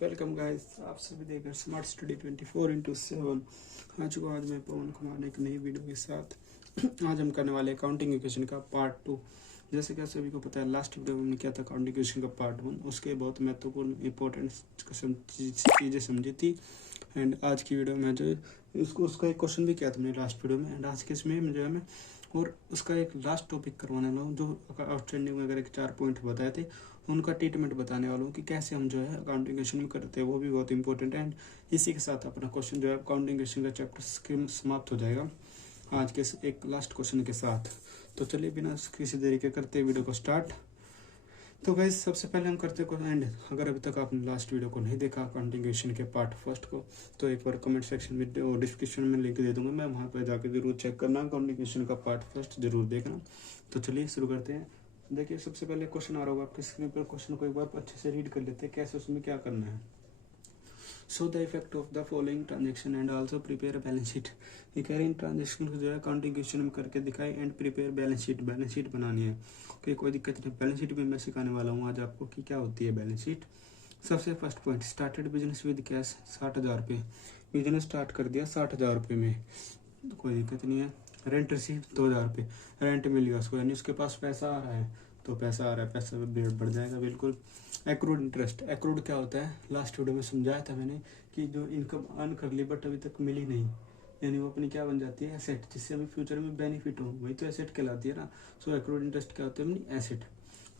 Welcome guys, आप सभी देख रहे स्मार्ट स्टडी 24/7। आज मैं पवन कुमार ने एक नई वीडियो के साथ आज हम करने वाले अकाउंटिंग इक्वेशन का पार्ट 2। जैसे कि आप सभी को पता है, लास्ट वीडियो में हमने किया था अकाउंटिंग इक्वेशन का पार्ट 1। उसके बहुत महत्वपूर्ण इंपॉर्टेंट चीज़ें समझी थी। एंड आज की वीडियो में जो उसका एक क्वेश्चन भी किया था मैंने लास्ट वीडियो में। एंड आज के इसमें जो है मैं और उसका एक लास्ट टॉपिक करवाने वाला हूँ, जो आउटस्टैंडिंग में अगर एक 4 पॉइंट बताए थे उनका ट्रीटमेंट बताने वाला हूँ कि कैसे हम जो है अकाउंटिंग क्वेश्चन में करते हैं, वो भी बहुत इंपॉर्टेंट है। एंड इसी के साथ अपना क्वेश्चन जो है अकाउंटिंग क्वेश्चन का चैप्टर समाप्त हो जाएगा आज के एक लास्ट क्वेश्चन के साथ। तो चलिए बिना किसी देरी के करते वीडियो को स्टार्ट। तो गाइस सबसे पहले हम करते हैं एंड अगर अभी तक आपने लास्ट वीडियो को नहीं देखा अकाउंटिंग क्वेश्चन के पार्ट फर्स्ट को, तो एक बार कमेंट सेक्शन में और डिस्क्रिप्शन में लिंक दे दूंगा, मैं वहाँ पर जाकर जरूर चेक करना, अकाउंटिंग क्वेश्चन का पार्ट फर्स्ट जरूर देखना। तो चलिए शुरू करते हैं। देखिए सबसे पहले क्वेश्चन आ रहा होगा आपके स्क्रीन पर। क्वेश्चन को एक बार अच्छे से रीड कर लेते हैं कैसे उसमें क्या करना है। So the effect of the following transaction and also prepare balance sheet. ये कह रहे हैं ट्रांजेक्शन को जो है अकाउंटिंग क्वेश्चन में करके दिखाए एंड प्रिपेयर बैलेंस शीट बनानी है। ओके, कोई दिक्कत नहीं। बैलेंस शीट भी मैं सिखाने वाला हूँ आज आपको कि क्या होती है बैलेंस शीट। सबसे first point, started business with cash 60,000 रुपये। बिजनेस स्टार्ट कर दिया 60,000 रुपये में, तो कोई दिक्कत नहीं है। रेंट रिसीव 2,000 रुपये, रेंट मिल गया उसको, यानी उसके पास पैसा आ रहा है, तो पैसा आ रहा है, पैसा बढ़ जाएगा बिल्कुल। एक्रूड इंटरेस्ट, एक्रूड क्या होता है लास्ट वीडियो में समझाया था मैंने कि जो इनकम अर्न कर ली बट अभी तक मिली नहीं, यानी वो अपनी क्या बन जाती है, एसेट, जिससे हमें फ्यूचर में बेनिफिट हो, वही तो एसेट कहलाती है ना। सो एक्रूड इंटरेस्ट क्या होता है, अपनी asset.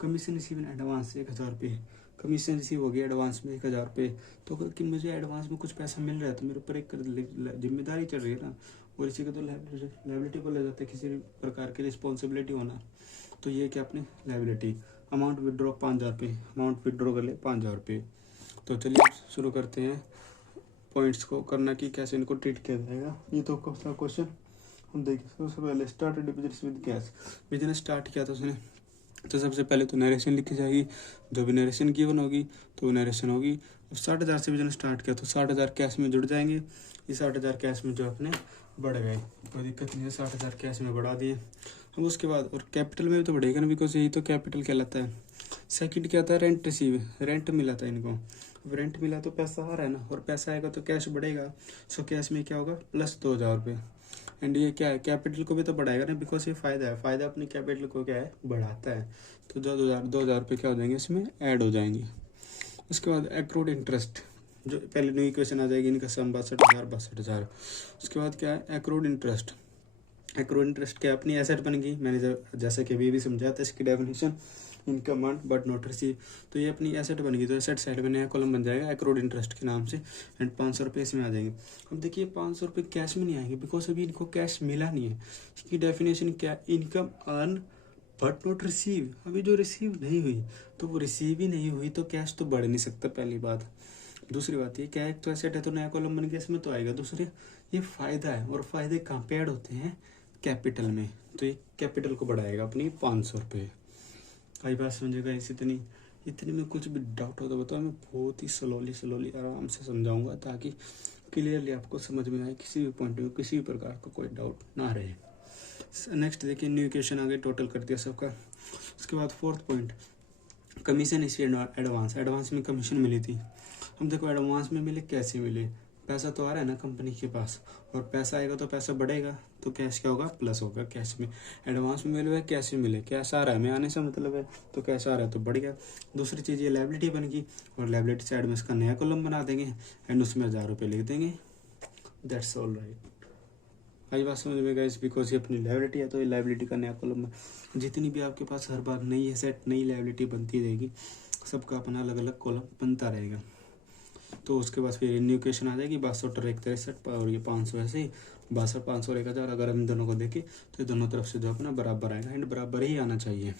Commission receive in advance 1,000 रुपये, कमीशन रिसीव हो गया एडवांस में 1,000 रुपये। तो कि मुझे एडवांस में कुछ पैसा मिल रहा है तो मेरे ऊपर एक जिम्मेदारी चल रही है ना, और इसी को तो लाइबिलिटी बोला जाता है, किसी भी प्रकार की रिस्पॉन्सिबिलिटी होना। तो ये क्या अपनी लाइबिलिटी। अमाउंट विड्रॉ 5,000 रुपये, अमाउंट विड्रॉ कर ले 5,000 रुपये। तो चलिए शुरू करते हैं पॉइंट्स को करना कि कैसे इनको ट्रीट किया जाएगा। ये तो था क्वेश्चन। हम देखिए सबसे पहले started business with cash. Business start किया था उसने, तो सबसे पहले तो नरेशन लिखी जाएगी, जो भी नरेशन गिवन होगी तो वो नरेशन होगी। अब 60,000 से बिजनेस स्टार्ट किया तो 60,000 कैश में जुड़ जाएंगे। ये 60,000 कैश में जो अपने बढ़ गए, कोई दिक्कत नहीं है, 60,000 कैश में बढ़ा दिए। अब उसके बाद और कैपिटल में भी तो बढ़ेगा ना, बिकॉज यही तो कैपिटल कहलाता है। सेकंड क्या था, रेंट रिसीव, रेंट मिला था इनको। अब रेंट मिला तो पैसा आ रहा है ना, और पैसा आएगा तो कैश बढ़ेगा। सो कैश में क्या होगा, प्लस 2,000 रुपये। एंड ये क्या है, कैपिटल को भी तो बढ़ाएगा ना, बिकॉज ये फायदा है, फायदा अपने कैपिटल को क्या है, बढ़ाता है। तो जो 2,000 रुपये क्या हो जाएंगे इसमें ऐड हो जाएंगे। उसके बाद एक्रूड इंटरेस्ट, जो पहले न्यू इक्वेशन आ जाएगी, इनका सम 62,000। उसके बाद क्या है, एक्रूड इंटरेस्ट। एक्रूड इंटरेस्ट क्या अपनी एसेट बन गई, मैंने जैसे कि अभी भी समझाया था इसकी definition, income earn but not receive. तो ये अपनी एसेट बन गई, तो एसेट साइड में नया कॉलम बन जाएगा एक्रूड इंटरेस्ट के नाम से। एंड 500 रुपये इसमें आ जाएंगे। अब देखिए 500 रुपये कैश में नहीं आएंगे, बिकॉज अभी इनको कैश मिला नहीं है। इसकी डेफिनेशन क्या, income earn but not receive. अभी जो रिसीव नहीं हुई तो वो रिसीव ही नहीं हुई, तो कैश तो बढ़ नहीं सकता, पहली बात। दूसरी बात ये क्या है, तो एसेट है तो नया कॉलम बन गया, इसमें तो आएगा। दूसरे ये फायदा है, और फायदे कहाँ पे ऐड होते हैं, कैपिटल में। तो ये कैपिटल को बढ़ाएगा अपनी 500 रुपये। कई बात समझेगा इस इतनी में कुछ भी डाउट हो तो बताओ, मैं बहुत ही स्लोली आराम से समझाऊंगा ताकि क्लियरली आपको समझ में आए, किसी भी पॉइंट में किसी भी प्रकार का कोई डाउट ना रहे। नेक्स्ट देखिए, न्यू इक्वेशन आगे टोटल कर दिया सबका। उसके बाद फोर्थ पॉइंट, कमीशन इसी एडवांस, एडवांस में कमीशन मिली थी। हम देखो एडवांस में मिले, कैसे मिले, पैसा तो आ रहा है ना कंपनी के पास, और पैसा आएगा तो पैसा बढ़ेगा, तो कैश क्या होगा, प्लस होगा। कैश में एडवांस में मिले हुए, कैश में मिले, कैश आ रहा है, मैं आने से मतलब है, तो कैश आ रहा है तो बढ़ गया। दूसरी चीज़ ये लाइबिलिटी बन गई, और लाइबिलिटी साइड में इसका नया कॉलम बना देंगे एंड उसमें 1,000 रुपये लिख देंगे। That's all right. आई बात समझ में गाइस, बिकॉज ये अपनी लाइबिलिटी है तो ये लाइबिलिटी का नया कॉलम है। जितनी भी आपके पास हर बार नई एसेट नई लाइबिलिटी बनती रहेगी, सबका अपना अलग अलग कॉलम बनता रहेगा। तो उसके बाद फिर न्यू इक्वेशन आ जाएगी 62 एक 63, और ये 500 ऐसे ही 62 500 और 1,000। अगर हम दोनों को देखें तो दोनों तरफ से जो अपना बराबर आएगा, एंड बराबर ही आना चाहिए।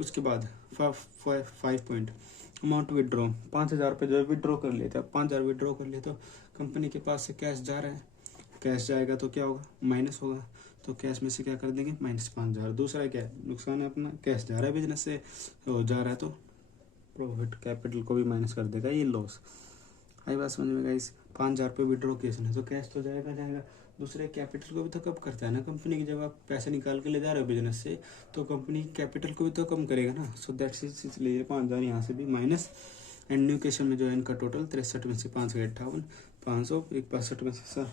उसके बाद 5 पॉइंट, अमाउंट विड्रॉ 5,000 रुपये जो विड्रॉ कर लेते हैं, 5,000 विड्रॉ कर ले तो कंपनी के पास से कैश जा रहा है, कैश जाएगा तो क्या होगा, माइनस होगा। तो कैश में से क्या कर देंगे, -5,000। दूसरा क्या है, नुकसान है अपना, कैश जा रहा है बिजनेस से, जा रहा है तो प्रॉफिट, कैपिटल को भी माइनस कर देगा, ये लॉस। आई बात समझ में गाइस, 5,000 रुपये विड्रॉ केस है तो कैश तो जाएगा। दूसरे कैपिटल को भी तो कम करता है ना कंपनी की, जब आप पैसे निकाल के ले जा रहे हो बिजनेस से तो कंपनी कैपिटल को भी तो कम करेगा ना। सो दैट्स इसलिए 5,000 यहाँ से भी माइनस, एंड न्यू क्वेश्चन में जो है इनका टोटल 63 में से 5 गए 58, 500, एक 65 में से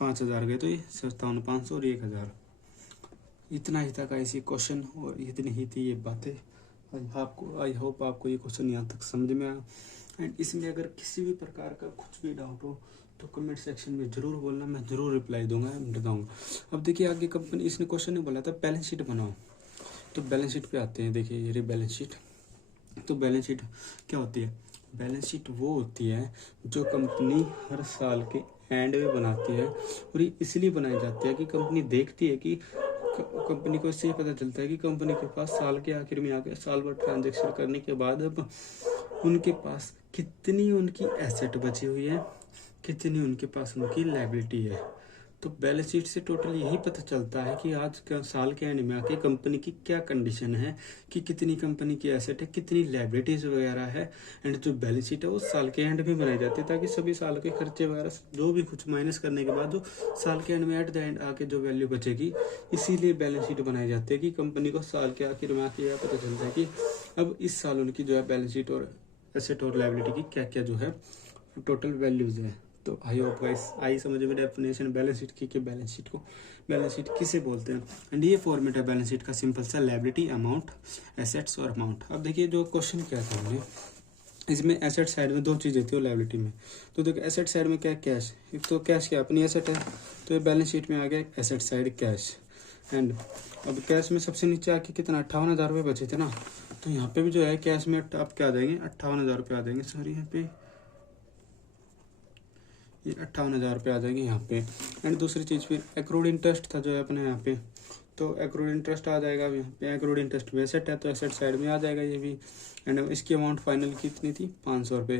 5000 गए, तो ये 57,500 और 1000। इतना ही था गाइस ये क्वेश्चन, और इतनी ही थी ये बातें। आई होप आपको ये क्वेश्चन यहाँ तक समझ में आया। एंड इसमें अगर किसी भी प्रकार का कुछ भी डाउट हो तो कमेंट सेक्शन में ज़रूर बोलना, मैं ज़रूर रिप्लाई दूंगा, बताऊंगा। अब देखिए आगे कंपनी, इसने क्वेश्चन नहीं बोला था बैलेंस शीट बनाओ, तो बैलेंस शीट पे आते हैं। देखिए ये बैलेंस शीट, तो बैलेंस शीट क्या होती है? बैलेंस शीट वो होती है जो कंपनी हर साल के एंड में बनाती है, और ये इसलिए बनाई जाती है कि कंपनी देखती है कि कंपनी को इससे पता चलता है कि कंपनी के पास साल के आखिर में आके साल भर ट्रांजेक्शन करने के बाद अब उनके पास कितनी उनकी एसेट बची हुई है, कितनी उनके पास उनकी लायबिलिटी है। तो बैलेंस शीट से टोटल यही पता चलता है कि आज का साल के एंड में आके कंपनी की क्या कंडीशन है, कि कितनी कंपनी की एसेट है, कितनी लायबिलिटीज वगैरह है। एंड जो बैलेंस शीट है वो साल के एंड में बनाई जाती है, ताकि सभी साल के खर्चे वगैरह जो भी कुछ माइनस करने के बाद जो साल के एंड में एट द एंड आके जो वैल्यू बचेगी, इसीलिए बैलेंस शीट बनाई जाती है कि कंपनी को साल के आखिर में आके यह पता चलता है कि अब इस साल उनकी जो है बैलेंस शीट और एसेट और लायबिलिटी की क्या क्या जो है टोटल वैल्यूज है। तो आई होप गाइस आई समझ में डेफिनेशन बैलेंस शीट की, बैलेंस शीट को बैलेंस शीट किसे बोलते हैं। एंड ये फॉर्मेट है बैलेंस शीट का सिंपल सा, लायबिलिटी, अमाउंट, एसेट्स और अमाउंट। अब देखिए जो क्वेश्चन क्या था हमने, इसमें एसेट साइड में दो चीज़ें थी और लायबिलिटी में। तो देखो एसेट साइड में क्या, कैश। एक तो कैश क्या अपनी एसेट है, तो ये बैलेंस शीट में आ गया एसेट साइड कैश। एंड अब कैश में सबसे नीचे आके कितना 58,000 रुपये बचे थे ना, तो यहाँ पे भी जो है कैश में आप क्या आ जाएंगे 58,000 रुपये आ जाएंगे। सॉरी यहाँ पे ये 58,000 रुपये आ जाएंगे यहाँ पे। एंड दूसरी चीज़ फिर एक्रूड इंटरेस्ट था जो है अपने यहाँ पे, तो एक्रूड इंटरेस्ट आ जाएगा यहाँ पे। एक्रूड इंटरेस्ट में एसेट है तो एसेट साइड में आ जाएगा ये भी। एंड इसकी अमाउंट फाइनल कितनी थी 500 रुपये,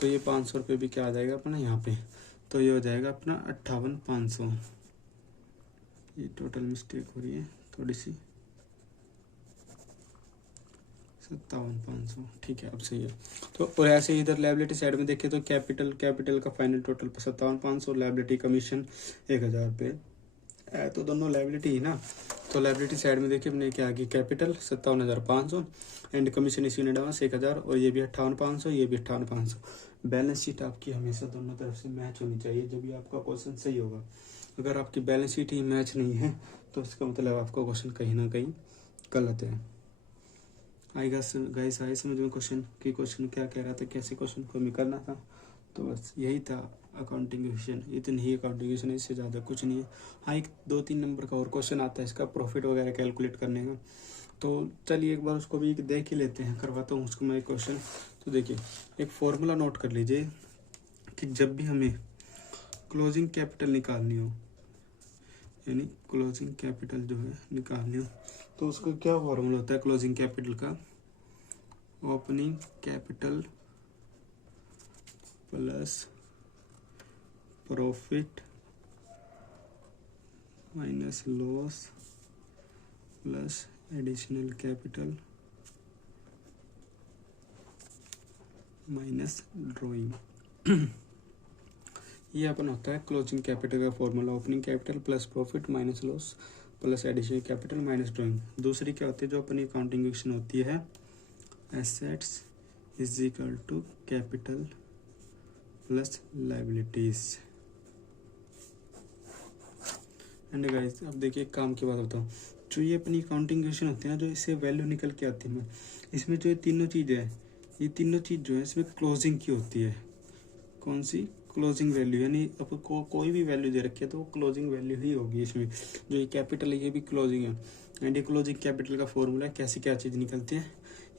तो ये 500 रुपये भी क्या आ जाएगा अपना यहाँ पे, तो ये हो जाएगा अपना 58,500। ये टोटल मिस्टेक हो रही है थोड़ी सी, 57,500 ठीक है अब सही है। तो और ऐसे ही इधर लायबिलिटी साइड में देखें तो कैपिटल का फाइनल टोटल 57,500, लायबिलिटी कमीशन 1,000 रुपये, तो दोनों लायबिलिटी ही ना। तो लायबिलिटी साइड में देखिए अपने क्या आ गई कैपिटल 57,500 एंड कमीशन इसी एडवांस 1,000, और ये भी 58,500, ये भी 58,500। बैलेंस शीट आपकी हमेशा दोनों तरफ से मैच होनी चाहिए जब भी आपका क्वेश्चन सही होगा। अगर आपकी बैलेंस शीट ही मैच नहीं है तो इसका मतलब आपका क्वेश्चन कहीं ना कहीं गलत है। आएगा गाइस आए समझ में क्वेश्चन की, क्वेश्चन क्या कह रहा था, कैसे क्वेश्चन को हमें करना था। तो बस यही था अकाउंटिंग क्वेश्चन, इतनी ही अकाउंटिंग क्वेश्चन है, इससे ज़्यादा कुछ नहीं है। हाँ एक 2-3 नंबर का और क्वेश्चन आता है इसका प्रॉफिट वगैरह कैलकुलेट करने का, तो चलिए एक बार उसको भी देख ही लेते हैं, करवाता हूँ उसको मैं एक क्वेश्चन। तो देखिए एक फॉर्मूला नोट कर लीजिए कि जब भी हमें क्लोजिंग कैपिटल निकालनी हो, यानी क्लोजिंग कैपिटल जो है निकालनी हो, तो उसका क्या फॉर्मूला होता है क्लोजिंग कैपिटल का, opening capital plus profit minus loss plus additional capital minus drawing. ये अपन होता है क्लोजिंग कैपिटल का formula, opening capital plus profit minus loss plus additional capital minus drawing. दूसरी क्या होती है जो अपनी अकाउंटिंग एक्शन होती है, assets is equal to capital plus liabilities. And guys अब देखिए काम की बात बताऊँ, जो ये अपनी अकाउंटिंग एक्शन होती है ना, जो इससे वैल्यू निकल के आती है, इसमें जो ये तीनों चीज़ें हैं, ये तीनों चीज़ जो है इसमें क्लोजिंग की होती है। कौन सी? क्लोजिंग वैल्यू, यानी अब कोई भी वैल्यू दे रखी है तो वो क्लोजिंग वैल्यू ही होगी इसमें। जो ये कैपिटल है ये भी क्लोजिंग है। एंड ये क्लोजिंग कैपिटल का फॉर्मूला कैसे क्या चीज़ निकलती है,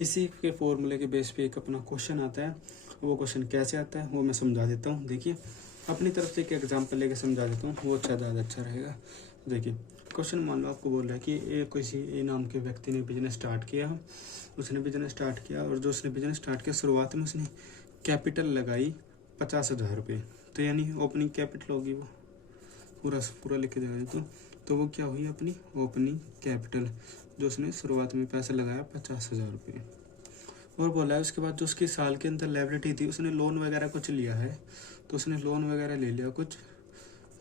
इसी के फॉर्मूले के बेस पे एक अपना क्वेश्चन आता है। वो क्वेश्चन कैसे आता है वो मैं समझा देता हूँ। देखिए अपनी तरफ से एक एग्जाम्पल लेके समझा देता हूँ, वो ज़्यादा अच्छा रहेगा। देखिए क्वेश्चन मान लो आपको बोल रहा है कि किसी ए नाम के व्यक्ति ने बिजनेस स्टार्ट किया, उसने बिजनेस स्टार्ट किया, और जो उसने बिजनेस स्टार्ट किया शुरुआत में उसने कैपिटल लगाई 50,000 रुपये, तो यानी ओपनिंग कैपिटल होगी, वो पूरा लिख के जाएगा तो वो क्या हुई अपनी ओपनिंग कैपिटल, जो उसने शुरुआत में पैसा लगाया 50,000 रुपये। और बोला है उसके बाद जो उसके साल के अंदर लायबिलिटी थी, उसने लोन वगैरह कुछ लिया है, तो उसने लोन वगैरह ले लिया कुछ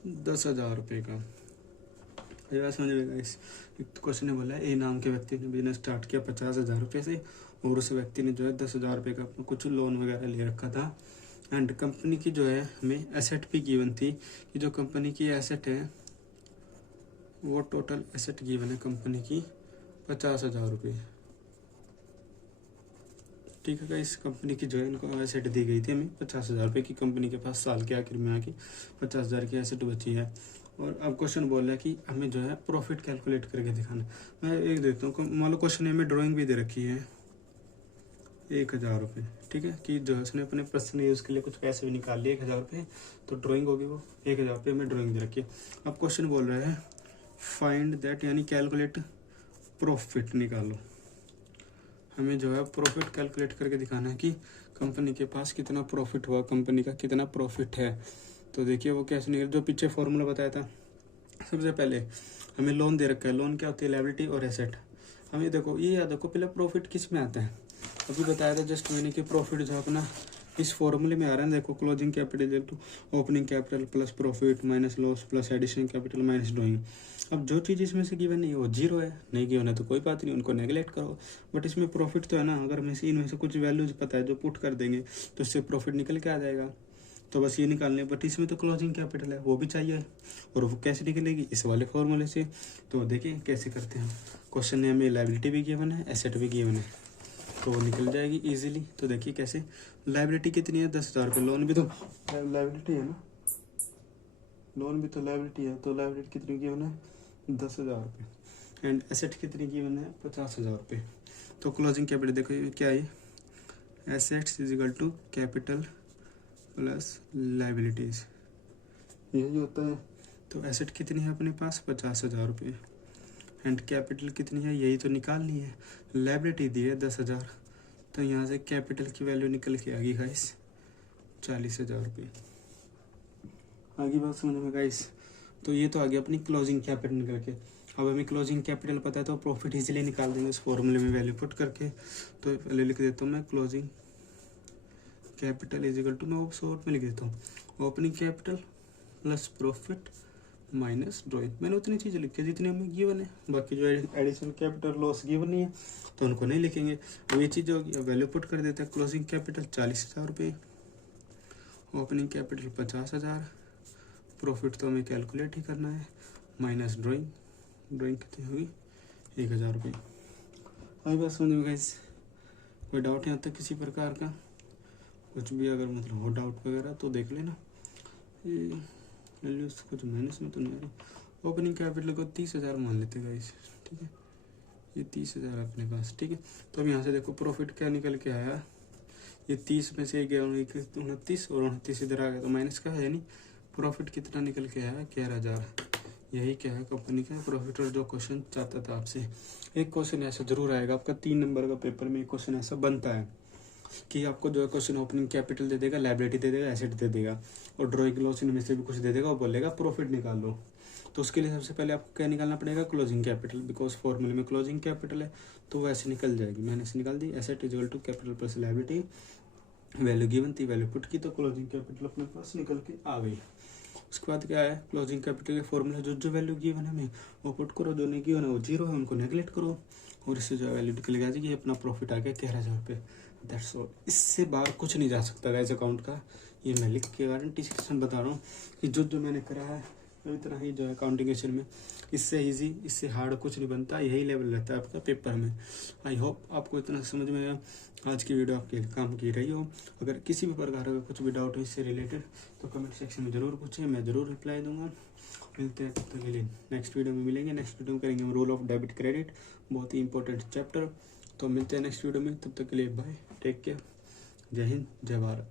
10,000 रुपये का, ये बात समझ में गाइस। एक तो क्वेश्चन ने बोला ए नाम के व्यक्ति ने बिजनेस स्टार्ट किया 50,000 रुपये से, और उस व्यक्ति ने जो है 10,000 रुपये का कुछ लोन वगैरह ले रखा था। एंड कंपनी की जो है हमें एसेट भी गिवन थी कि जो कंपनी की एसेट है वो टोटल एसेट गिवन है कंपनी की 50,000 रुपये। ठीक है गाइस, कंपनी की जो है इनको एसेट दी गई थी हमें 50,000 रुपये की, कंपनी के पास साल के आखिर में आके 50,000 की एसेट बची है। और अब क्वेश्चन बोल रहा है कि हमें जो है प्रॉफिट कैलकुलेट करके दिखाना। मैं एक देखता हूँ, मान लो क्वेश्चन में ड्राइंग भी दे रखी है 1,000 रुपये। ठीक है, कि जो है उसने अपने पर्सनल यूज़ के लिए कुछ पैसे भी निकाल लिए 1,000 रुपये, तो ड्राइंग होगी वो 1,000 रुपये में ड्राइंग दे रखी है। अब क्वेश्चन बोल रहा है फाइंड दैट, यानी कैलकुलेट प्रॉफिट निकालो। हमें जो है प्रॉफिट कैलकुलेट करके दिखाना है कि कंपनी के पास कितना प्रॉफिट हुआ, कंपनी का कितना प्रॉफिट है। तो देखिए वो कैसे निकल, जो पीछे फॉर्मूला बताया था। सबसे पहले हमें लोन दे रखा है, लोन क्या होती है, लायबिलिटी और एसेट। हमें देखो ये याद रखो पहले प्रॉफिट किस में आता है, अभी बताया था जस्ट मैंने कि प्रॉफिट जो अपना इस फॉर्मूले में आ रहा है। देखो closing capital to opening capital plus profit minus loss plus additional capital minus drawing. अब जो चीज़ इसमें से गिवन नहीं है वो जीरो है, नहीं गिवन है तो कोई बात नहीं, उनको नेगलेक्ट करो। बट इसमें प्रॉफिट तो है ना, अगर हमें इनमें से कुछ वैल्यूज पता है जो पुट कर देंगे तो इससे प्रॉफिट निकल के आ जाएगा, तो बस ये निकालने। बट इसमें तो क्लोजिंग कैपिटल है वो भी चाहिए, और वो कैसे निकलेगी, इस वाले फॉर्मूले से। तो देखिए कैसे करते हैं। क्वेश्चन में हमें लायबिलिटी भी गिवन है, एसेट भी गिवन है, तो वो निकल जाएगी इजीली। तो देखिए कैसे, लायबिलिटी कितनी है 10,000 रुपये, लोन भी तो लायबिलिटी है ना, लोन भी तो लायबिलिटी है, तो लायबिलिटी कितनी गिवन है 10,000 रुपये। एंड एसेट कितनी गिवन है 50,000 रुपये। तो क्लोजिंग कैपिटल देखो ये क्या है, assets is equal to capital plus liabilities, यही होता है। तो एसेट कितनी है अपने पास 50,000 रुपये, एंड कैपिटल कितनी है यही तो निकालनी है। लायबिलिटी दी है 10,000, तो यहाँ से कैपिटल की वैल्यू निकल के आ गई गाइस 40,000 रुपये। आगे बात समझ में गाइस। तो ये तो आ गया अपनी क्लोजिंग कैपिटल निकल के। अब हमें क्लोजिंग कैपिटल पता है तो प्रॉफिट इजीली निकाल देंगे इस फॉर्मूले में वैल्यू पुट करके। तो पहले लिख देता हूँ मैं closing capital is equal to, मैं शॉर्ट में लिख देता हूँ opening capital plus profit minus drawing. मैंने उतनी चीज़ें लिखी है जितनी हमें गिवन है, बाकी जो एडिशनल कैपिटल लॉस गिवन नहीं है तो उनको नहीं लिखेंगे। अब ये चीज़ होगी, अब वैल्यू पुट कर देते हैं। क्लोजिंग कैपिटल 40,000 रुपये, ओपनिंग कैपिटल 50,000, प्रॉफिट तो हमें कैलकुलेट ही करना है, माइनस ड्राइंग, ड्राइंग कितनी होगी 1,000 रुपये। अभी बात समझ में गाइस, कोई डाउट यहाँ तक किसी प्रकार का, कुछ भी अगर मतलब हो डाउट वगैरह तो देख लेना। ये वैल्यूज कुछ माइनस में तो नहीं आ रही। ओपनिंग कैपिटल को 30,000 मान लेते गाइस, ठीक है, ये 30,000 अपने पास, ठीक है। तो अब यहाँ से देखो प्रॉफिट क्या निकल के आया, ये 30 में से 29 और 29 इधर आ गया तो माइनस का है, यानी प्रॉफिट कितना निकल के आया 11,000। यही क्या है कंपनी का प्रॉफिट। और जो क्वेश्चन चाहता था आपसे, एक क्वेश्चन ऐसा जरूर आएगा आपका 3 नंबर का पेपर में, एक क्वेश्चन ऐसा बनता है कि आपको जो है क्वेश्चन ओपनिंग कैपिटल दे देगा, लायबिलिटी दे देगा, एसेट दे देगा, और ड्राइंग लॉस इनमें से भी कुछ दे देगा और बोलेगा प्रॉफिट निकाल लो। तो उसके लिए सबसे पहले आपको क्या निकालना पड़ेगा, क्लोजिंग कैपिटल, बिकॉज फॉर्मूले में क्लोजिंग कैपिटल है तो वो ऐसे निकल जाएगी। मैंने ऐसे निकाल दी, asset is equal to capital plus liability, value given थी, वैल्यू पुट की, तो क्लोजिंग कैपिटल अपने पास निकल के आ गई। उसके बाद क्या है, क्लोजिंग कैपिटल के फॉर्मूला जो जो वैल्यू गिवन है हमें वो पुट करो, जो नहीं गिवन है वो जीरो है उनको नेगलेक्ट करो, और इससे जो वैल्यू निकल आ जाएगी, अपना प्रॉफिट आ गया 11,000 रुपये। दैट्स ऑल, इससे बाहर कुछ नहीं जा सकता गाइस अकाउंट का। ये मैं लिख के गारंटी से बता रहा हूँ कि जो जो मैंने करा है इतना ही जो है अकाउंटिंग में, इससे इजी इससे हार्ड कुछ नहीं बनता, यही लेवल रहता है आपका पेपर में। आई होप आपको इतना समझ में आया, आज की वीडियो आपके काम की रही हो। अगर किसी भी प्रकार का कुछ भी डाउट हो इससे रिलेटेड तो कमेंट सेक्शन में ज़रूर पूछें, मैं ज़रूर रिप्लाई दूंगा। मिलते हैं तब तक के लिए नेक्स्ट वीडियो में मिलेंगे। नेक्स्ट वीडियो में करेंगे हम रोल ऑफ डेबिट क्रेडिट, बहुत ही इंपॉर्टेंट चैप्टर। तो मिलते हैं नेक्स्ट वीडियो में, तब तक के लिए बाय, टेक केयर, जय हिंद, जय भारत।